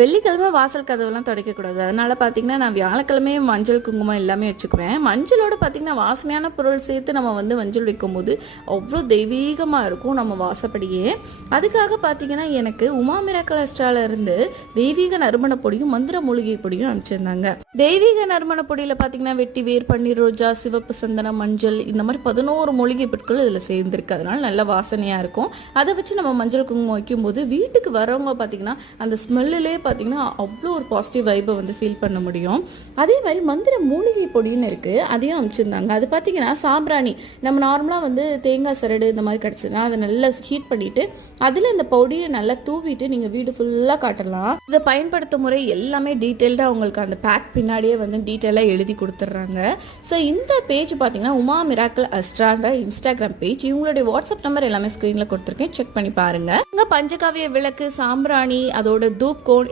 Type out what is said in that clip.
வெள்ளிக்கிழமை வாசல் கதவெல்லாம் துடைக்கக்கூடாது. அதனால பார்த்தீங்கன்னா, நான் வியாழக்கிழமையே மஞ்சள், குங்குமம் எல்லாமே வச்சுக்குவேன். மஞ்சளோட பார்த்தீங்கன்னா, வாசனையான பொருள் சேர்த்து நம்ம வந்து மஞ்சள் வைக்கும்போது, அவ்வளோ தெய்வீகமாக இருக்கும் நம்ம வாசப்படியே. அதுக்காக பார்த்தீங்கன்னா, எனக்கு உமா மிராக்கிள் எக்ஸ்ட்ரால இருந்து தெய்வீக நறுமண பொடியும், மந்திர மூலிகை பொடியும் அனுப்பிச்சிருந்தாங்க. தெய்வீக நறுமண பொடியில் பார்த்தீங்கன்னா, வெட்டி வேர், பன்னீர் ரோஜா, சிவப்பு சந்தனம், மஞ்சள் இந்த மாதிரி 11 மூலிகை பொருட்கள் இதில் சேர்ந்துருக்கு. அதனால நல்ல வாசனையாக இருக்கும். அதை வச்சு நம்ம மஞ்சள், குங்குமம் வைக்கும்போது வீட்டுக்கு வரவங்க பார்த்தீங்கன்னா, அந்த ஸ்மெல்லிலே பார்த்தீங்கன்னா அவ்வளோ ஒரு பாசிட்டிவ் வைப்பை வந்து ஃபீல் பண்ண முடியும். அதே மாதிரி மந்திர மூலிகை பொடின்னு இருக்குது, அதையும் அனுப்பிச்சிருந்தாங்க. அது பார்த்தீங்கன்னா சாம்பிராணி, நம்ம நார்மலாக வந்து தேங்காய் சரடு இந்த மாதிரி கிடச்சிதுன்னா அதை நல்லா ஹீட் பண்ணிவிட்டு அதில் இந்த பொடியை நல்லா தூவிட்டு நீங்கள் வீடு ஃபுல்லாக காட்டலாம். இதை பயன்படுத்தும் முறை எல்லாமே டீட்டெயில்டாக உங்களுக்கு அந்த பேக் பின்னாடியே வந்து டீட்டெயிலாக எழுதி கொடுத்துட்றாங்க. ஸோ இந்த பேஜ் பார்த்தீங்கன்னா உமா மிராக்கிள் எக்ஸ்ட்ரான்ற இன்ஸ்டாகிராம் பேஜ். இவங்களுடைய வாட்ஸ்அப் நம்பர் எல்லாமே ஸ்க்ரீனில் கொடுத்துருக்கேன், செக் பண்ணி பாருங்கள். இங்கே பஞ்சகாவிய விளக்கு, சாம்பிராணி, அதோட தூப் கோன்